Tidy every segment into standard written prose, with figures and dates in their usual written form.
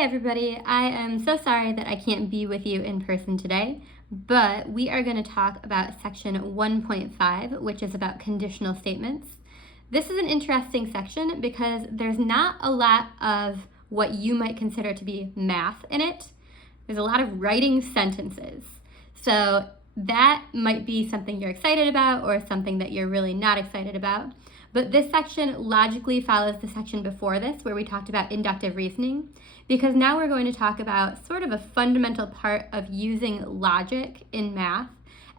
Hey everybody, I am so sorry that I can't be with you in person today, but we are going to talk about section 1.5, which is about conditional statements. This is an interesting section because there's not a lot of what you might consider to be math in it. There's a lot of writing sentences. So that might be something you're excited about or something that you're really not excited about. But this section logically follows the section before this where we talked about inductive reasoning, because now we're going to talk about sort of a fundamental part of using logic in math,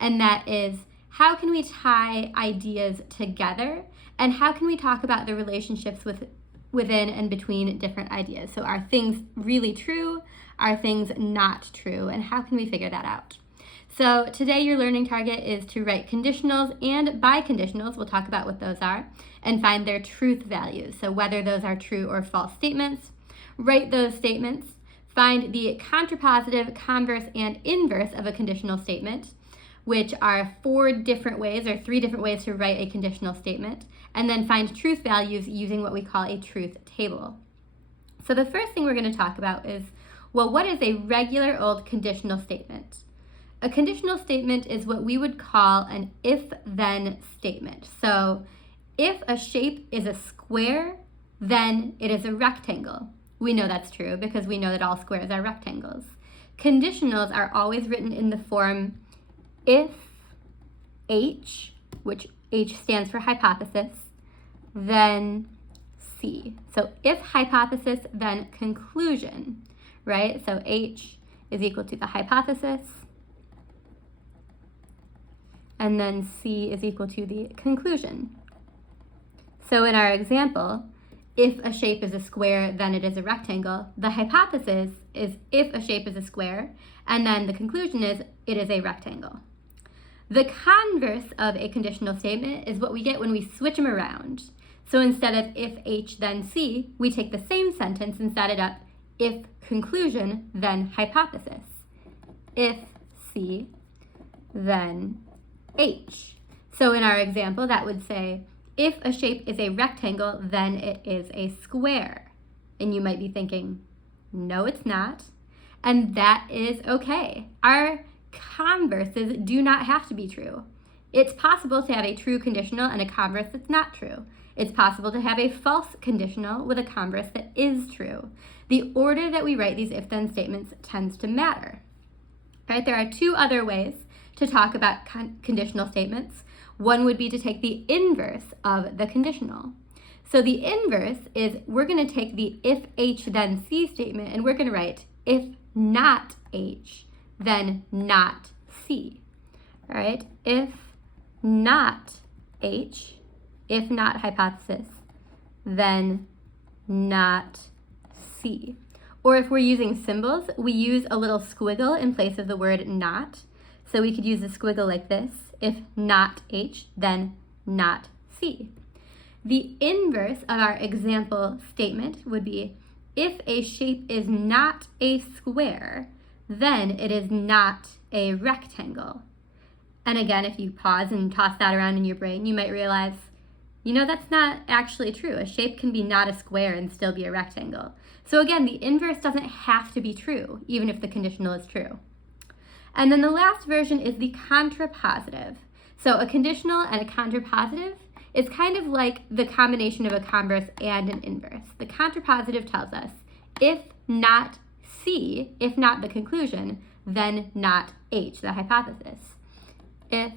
and that is how can we tie ideas together and how can we talk about the relationships within and between different ideas. So are things really true? Are things not true? And how can we figure that out? So today your learning target is to write conditionals and biconditionals, we'll talk about what those are, and find their truth values. So whether those are true or false statements, write those statements, find the contrapositive, converse, and inverse of a conditional statement, which are 4 different ways or 3 different ways to write a conditional statement, and then find truth values using what we call a truth table. So the first thing we're going to talk about is, well, what is a regular old conditional statement? A conditional statement is what we would call an if-then statement. So if a shape is a square, then it is a rectangle. We know that's true because we know that all squares are rectangles. Conditionals are always written in the form if H, which H stands for hypothesis, then C. So if hypothesis, then conclusion, right? So H is equal to the hypothesis, and then C is equal to the conclusion. So in our example, if a shape is a square, then it is a rectangle. The hypothesis is if a shape is a square, and then the conclusion is it is a rectangle. The converse of a conditional statement is what we get when we switch them around. So instead of if H, then C, we take the same sentence and set it up if conclusion, then hypothesis. If C, then H. So in our example, that would say, if a shape is a rectangle, then it is a square. And you might be thinking, no, it's not. And that is okay. Our converses do not have to be true. It's possible to have a true conditional and a converse that's not true. It's possible to have a false conditional with a converse that is true. The order that we write these if-then statements tends to matter. Right? There are 2 other ways to talk about conditional statements. One would be to take the inverse of the conditional. So the inverse is we're going to take the if H then C statement and we're going to write if not H then not C. All right? If not H, if not hypothesis, then not C. Or if we're using symbols, we use a little squiggle in place of the word not. So we could use a squiggle like this. If not H, then not C. The inverse of our example statement would be, if a shape is not a square, then it is not a rectangle. And again, if you pause and toss that around in your brain, you might realize, that's not actually true. A shape can be not a square and still be a rectangle. So again, the inverse doesn't have to be true, even if the conditional is true. And then the last version is the contrapositive. So a conditional and a contrapositive is kind of like the combination of a converse and an inverse. The contrapositive tells us if not C, if not the conclusion, then not H, the hypothesis. If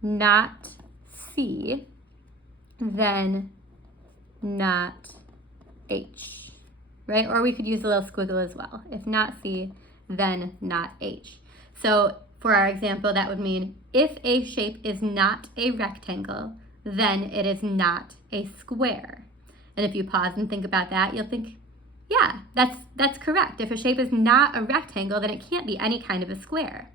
not C, then not H, right? Or we could use a little squiggle as well. If not C, then not H. So for our example, that would mean if a shape is not a rectangle, then it is not a square. And if you pause and think about that, you'll think, yeah, that's correct. If a shape is not a rectangle, then it can't be any kind of a square.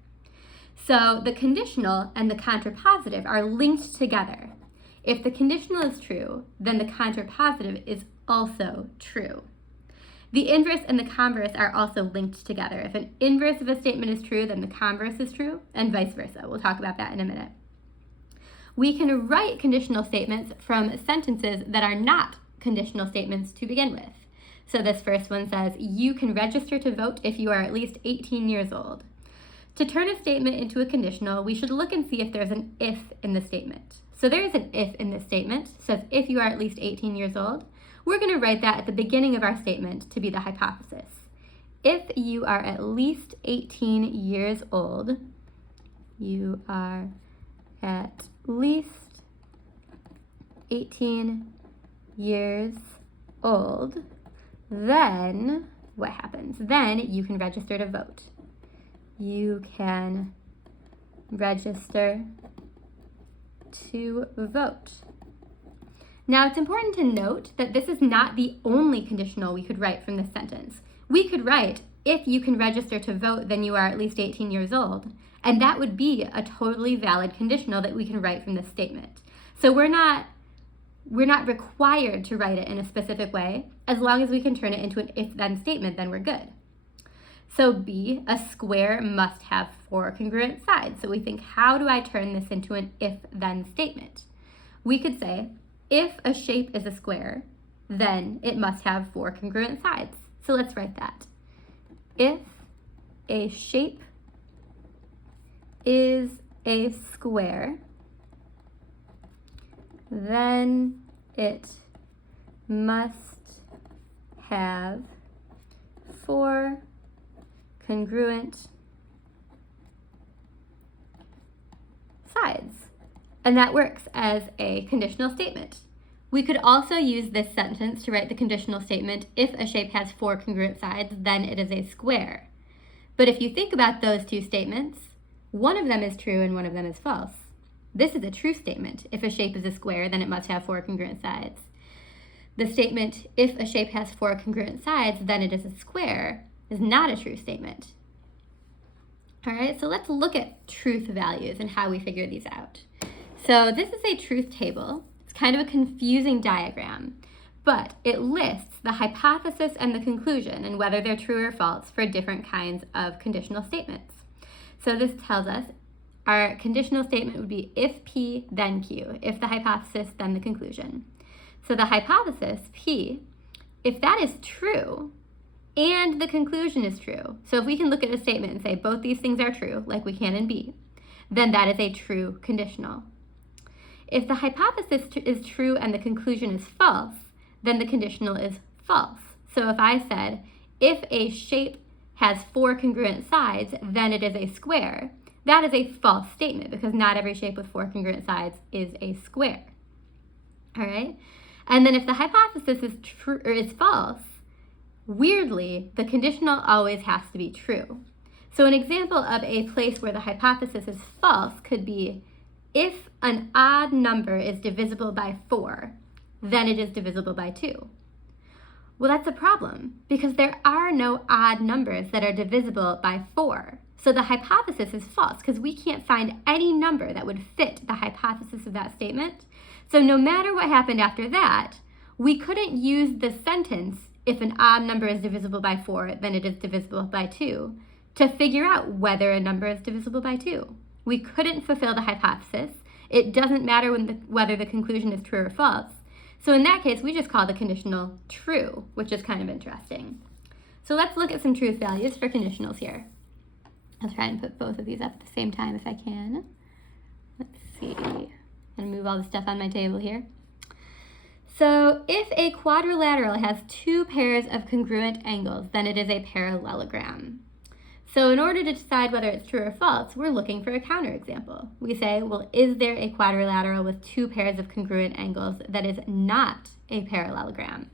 So the conditional and the contrapositive are linked together. If the conditional is true, then the contrapositive is also true. The inverse and the converse are also linked together. If an inverse of a statement is true, then the converse is true, and vice versa. We'll talk about that in a minute. We can write conditional statements from sentences that are not conditional statements to begin with. So this first one says, you can register to vote if you are at least 18 years old. To turn a statement into a conditional, we should look and see if there's an if in the statement. So there is an if in this statement. It says if you are at least 18 years old. We're going to write that at the beginning of our statement to be the hypothesis. If you are at least 18 years old, you are at least 18 years old, then what happens? Then you can register to vote. You can register to vote. Now, it's important to note that this is not the only conditional we could write from this sentence. We could write, if you can register to vote, then you are at least 18 years old. And that would be a totally valid conditional that we can write from this statement. So we're not required to write it in a specific way. As long as we can turn it into an if-then statement, then we're good. So B, a square must have 4 congruent sides. So we think, how do I turn this into an if-then statement? We could say, if a shape is a square, then it must have 4 congruent sides. So let's write that. If a shape is a square, then it must have 4 congruent sides. And that works as a conditional statement. We could also use this sentence to write the conditional statement, if a shape has 4 congruent sides, then it is a square. But if you think about those two statements, one of them is true and one of them is false. This is a true statement. If a shape is a square, then it must have 4 congruent sides. The statement, if a shape has 4 congruent sides, then it is a square, is not a true statement. All right, so let's look at truth values and how we figure these out. So this is a truth table. It's kind of a confusing diagram, but it lists the hypothesis and the conclusion and whether they're true or false for different kinds of conditional statements. So this tells us our conditional statement would be if P, then Q. If the hypothesis, then the conclusion. So the hypothesis, P, if that is true and the conclusion is true, so if we can look at a statement and say both these things are true, like we can in B, then that is a true conditional. If the hypothesis is true and the conclusion is false, then the conditional is false. So if I said, if a shape has 4 congruent sides, then it is a square, that is a false statement because not every shape with 4 congruent sides is a square. All right? And then if the hypothesis is true or is false, weirdly, the conditional always has to be true. So an example of a place where the hypothesis is false could be, if an odd number is divisible by 4, then it is divisible by 2. Well, that's a problem because there are no odd numbers that are divisible by 4. So the hypothesis is false because we can't find any number that would fit the hypothesis of that statement. So no matter what happened after that, we couldn't use the sentence, if an odd number is divisible by 4, then it is divisible by 2, to figure out whether a number is divisible by 2. We couldn't fulfill the hypothesis. It doesn't matter whether the conclusion is true or false. So in that case, we just call the conditional true, which is kind of interesting. So let's look at some truth values for conditionals here. I'll try and put both of these up at the same time if I can. Let's see. I'm going to move all the stuff on my table here. So if a quadrilateral has 2 pairs of congruent angles, then it is a parallelogram. So in order to decide whether it's true or false, we're looking for a counterexample. We say, well, is there a quadrilateral with 2 pairs of congruent angles that is not a parallelogram?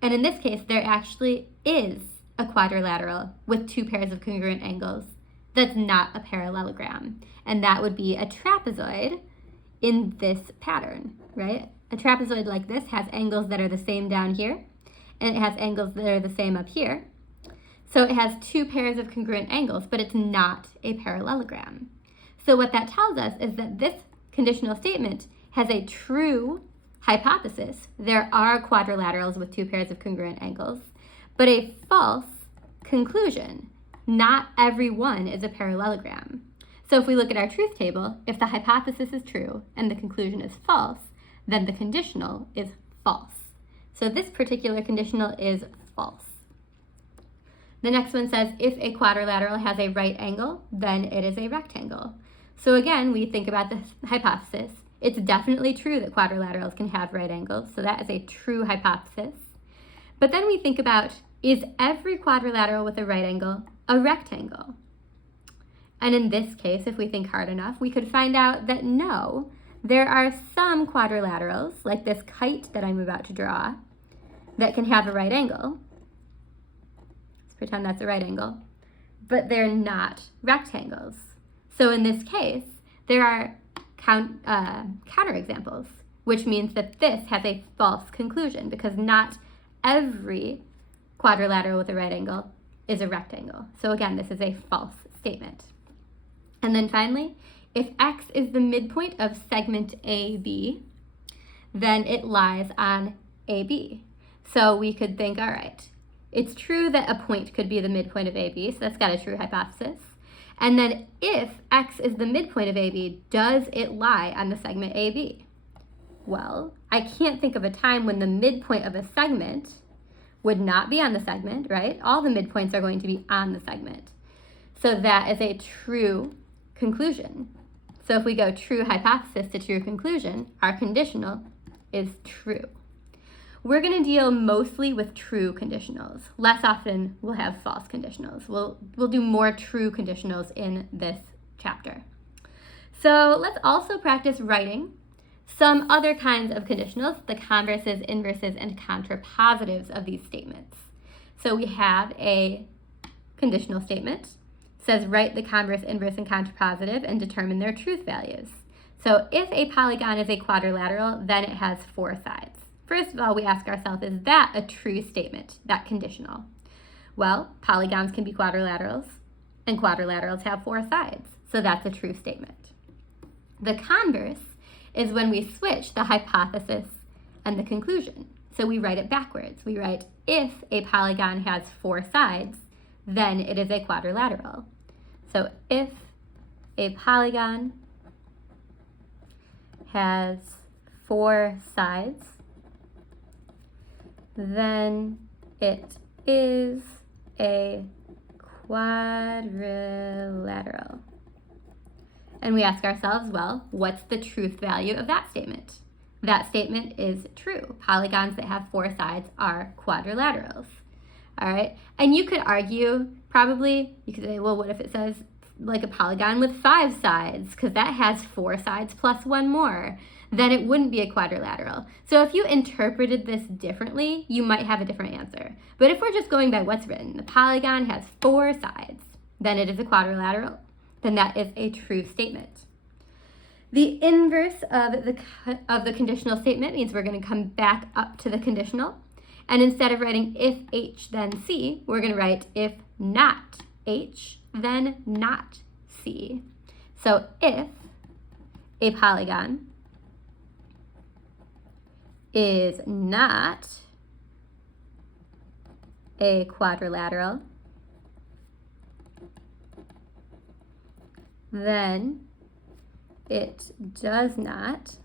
And in this case, there actually is a quadrilateral with 2 pairs of congruent angles that's not a parallelogram. And that would be a trapezoid in this pattern, right? A trapezoid like this has angles that are the same down here, and it has angles that are the same up here. So it has 2 pairs of congruent angles, but it's not a parallelogram. So what that tells us is that this conditional statement has a true hypothesis. There are quadrilaterals with 2 pairs of congruent angles, but a false conclusion. Not every one is a parallelogram. So if we look at our truth table, if the hypothesis is true and the conclusion is false, then the conditional is false. So this particular conditional is false. The next one says, if a quadrilateral has a right angle, then it is a rectangle. So again, we think about the hypothesis. It's definitely true that quadrilaterals can have right angles, so that is a true hypothesis. But then we think about, is every quadrilateral with a right angle a rectangle? And in this case, if we think hard enough, we could find out that no, there are some quadrilaterals, like this kite that I'm about to draw, that can have a right angle. Let's pretend that's a right angle. But they're not rectangles. So in this case, there are counterexamples, which means that this has a false conclusion because not every quadrilateral with a right angle is a rectangle. So again, this is a false statement. And then finally, if x is the midpoint of segment AB, then it lies on AB. So we could think, all right, it's true that a point could be the midpoint of AB, so that's got a true hypothesis. And then if x is the midpoint of AB, does it lie on the segment AB? Well, I can't think of a time when the midpoint of a segment would not be on the segment, right? All the midpoints are going to be on the segment. So that is a true conclusion. So if we go true hypothesis to true conclusion, our conditional is true. We're going to deal mostly with true conditionals. Less often we'll have false conditionals. We'll do more true conditionals in this chapter. So let's also practice writing some other kinds of conditionals, the converses, inverses, and contrapositives of these statements. So we have a conditional statement. It says write the converse, inverse, and contrapositive and determine their truth values. So if a polygon is a quadrilateral, then it has 4 sides. First of all, we ask ourselves, is that a true statement, that conditional? Well, polygons can be quadrilaterals, and quadrilaterals have 4 sides, so that's a true statement. The converse is when we switch the hypothesis and the conclusion. So we write it backwards. We write, if a polygon has 4 sides, then it is a quadrilateral. So if a polygon has 4 sides, then it is a quadrilateral. And we ask ourselves, well, what's the truth value of that statement? That statement is true. Polygons that have 4 sides are quadrilaterals. All right, and you could argue, probably, you could say, well, what if it says like a polygon with 5 sides? Because that has 4 sides plus 1 more. Then it wouldn't be a quadrilateral. So if you interpreted this differently, you might have a different answer. But if we're just going by what's written, the polygon has 4 sides, then it is a quadrilateral, then that is a true statement. The inverse of the conditional statement means we're going to come back up to the conditional. And instead of writing if H, then C, we're going to write if not H, then not C. So if a polygon is not a quadrilateral, then it does not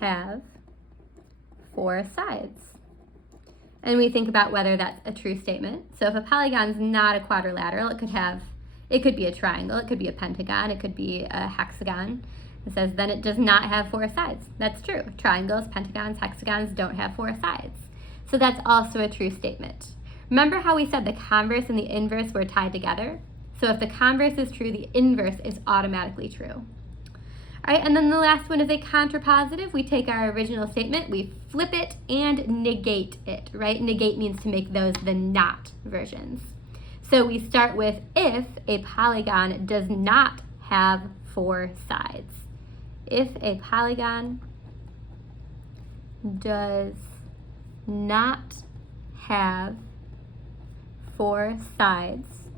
have 4 sides. And we think about whether that's a true statement. So if a polygon is not a quadrilateral, it could be a triangle, it could be a pentagon, it could be a hexagon. It says then it does not have 4 sides. That's true. Triangles, pentagons, hexagons don't have 4 sides. So that's also a true statement. Remember how we said the converse and the inverse were tied together? So if the converse is true, the inverse is automatically true. All right, and then the last one is a contrapositive. We take our original statement, we flip it and negate it, right? Negate means to make those the not versions. So we start with if a polygon does not have 4 sides. If a polygon does not have 4 sides,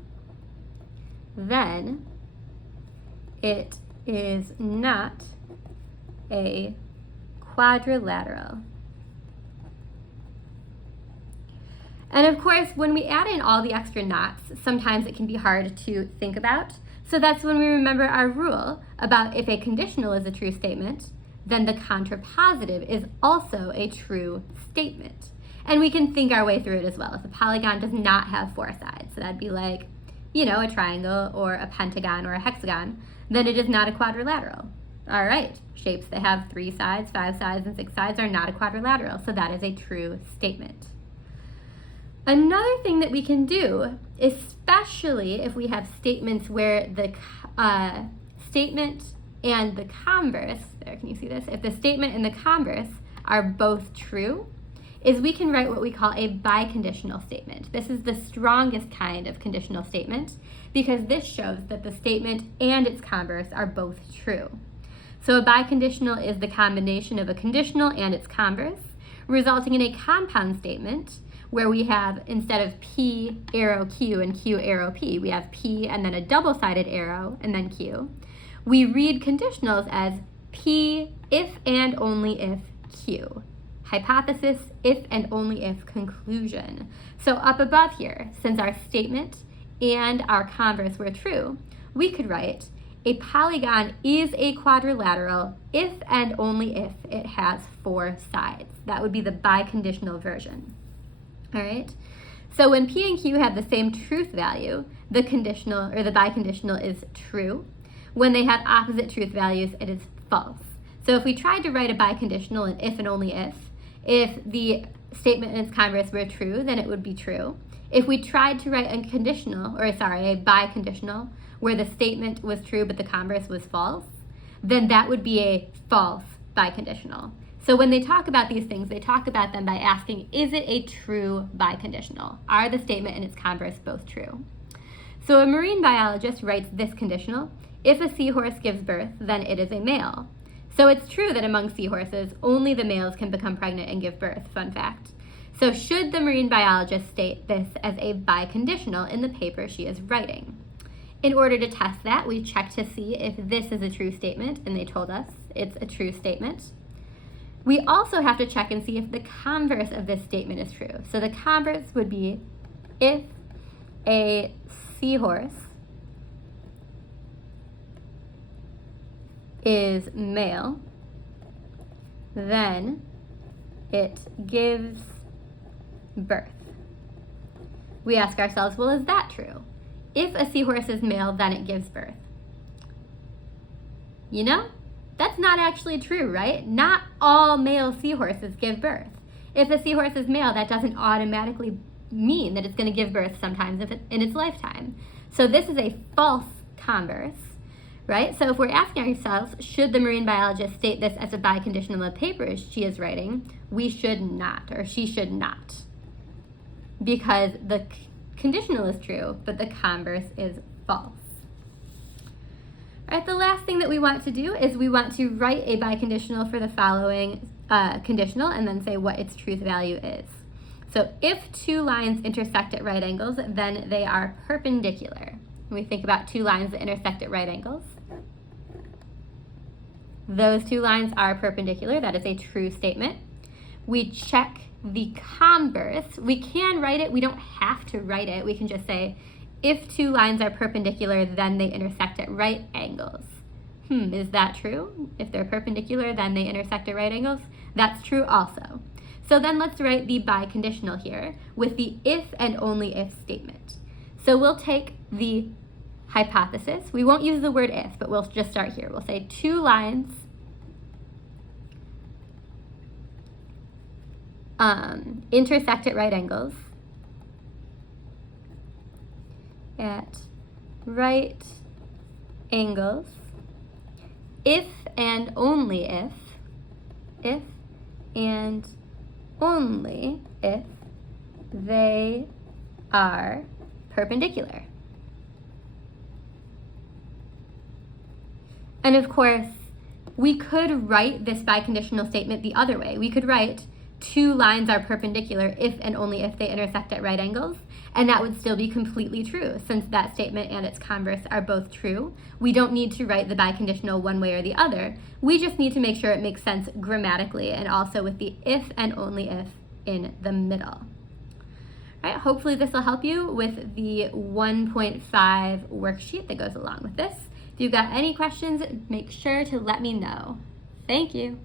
then it is not a quadrilateral. And of course, when we add in all the extra nots, sometimes it can be hard to think about. So that's when we remember our rule about if a conditional is a true statement, then the contrapositive is also a true statement. And we can think our way through it as well. If a polygon does not have 4 sides, so that'd be like, a triangle or a pentagon or a hexagon, then it is not a quadrilateral. All right, shapes that have 3 sides, 5 sides, and 6 sides are not a quadrilateral, so that is a true statement. Another thing that we can do, especially if we have statements where the statement and the converse, there, can you see this? If the statement and the converse are both true, is we can write what we call a biconditional statement. This is the strongest kind of conditional statement because this shows that the statement and its converse are both true. So a biconditional is the combination of a conditional and its converse, resulting in a compound statement where we have, instead of P arrow Q and Q arrow P, we have P and then a double-sided arrow and then Q. We read conditionals as P if and only if Q. Hypothesis, if and only if conclusion. So up above here, since our statement and our converse were true, we could write a polygon is a quadrilateral if and only if it has 4 sides. That would be the biconditional version. All right. So when P and Q have the same truth value, the conditional or the biconditional is true. When they have opposite truth values, it is false. So if we tried to write a biconditional, an if and only if the statement and its converse were true, then it would be true. If we tried to write a biconditional, where the statement was true but the converse was false, then that would be a false biconditional. So when they talk about these things, they talk about them by asking, is it a true biconditional? Are the statement and its converse both true? So a marine biologist writes this conditional: if a seahorse gives birth, then it is a male. So it's true that among seahorses, only the males can become pregnant and give birth, fun fact. So should the marine biologist state this as a biconditional in the paper she is writing? In order to test that, we check to see if this is a true statement, and they told us it's a true statement. We also have to check and see if the converse of this statement is true. So the converse would be, if a seahorse is male, then it gives birth. We ask ourselves, well, is that true? If a seahorse is male, then it gives birth. That's not actually true, right? Not all male seahorses give birth. If a seahorse is male, that doesn't automatically mean that it's going to give birth sometimes in its lifetime. So this is a false converse, right? So if we're asking ourselves, should the marine biologist state this as a biconditional in the paper she is writing, we should not, or she should not, because the conditional is true, but the converse is false. All right, the last thing that we want to do is we want to write a biconditional for the following conditional and then say what its truth value is. So if 2 lines intersect at right angles, then they are perpendicular. When we think about 2 lines that intersect at right angles, those 2 lines are perpendicular. That is a true statement. We check the converse. We can write it. We don't have to write it. We can just say, if 2 lines are perpendicular, then they intersect at right angles. Is that true? If they're perpendicular, then they intersect at right angles? That's true also. So then let's write the biconditional here with the if and only if statement. So we'll take the hypothesis. We won't use the word if, but we'll just start here. We'll say 2 lines intersect at right angles. At right angles, if and only if and only if they are perpendicular. And of course, we could write this biconditional statement the other way. We could write 2 lines are perpendicular if and only if they intersect at right angles, and that would still be completely true since that statement and its converse are both true. We don't need to write the biconditional one way or the other. We just need to make sure it makes sense grammatically and also with the if and only if in the middle. All right, hopefully this will help you with the 1.5 worksheet that goes along with this. If you've got any questions, make sure to let me know. Thank you.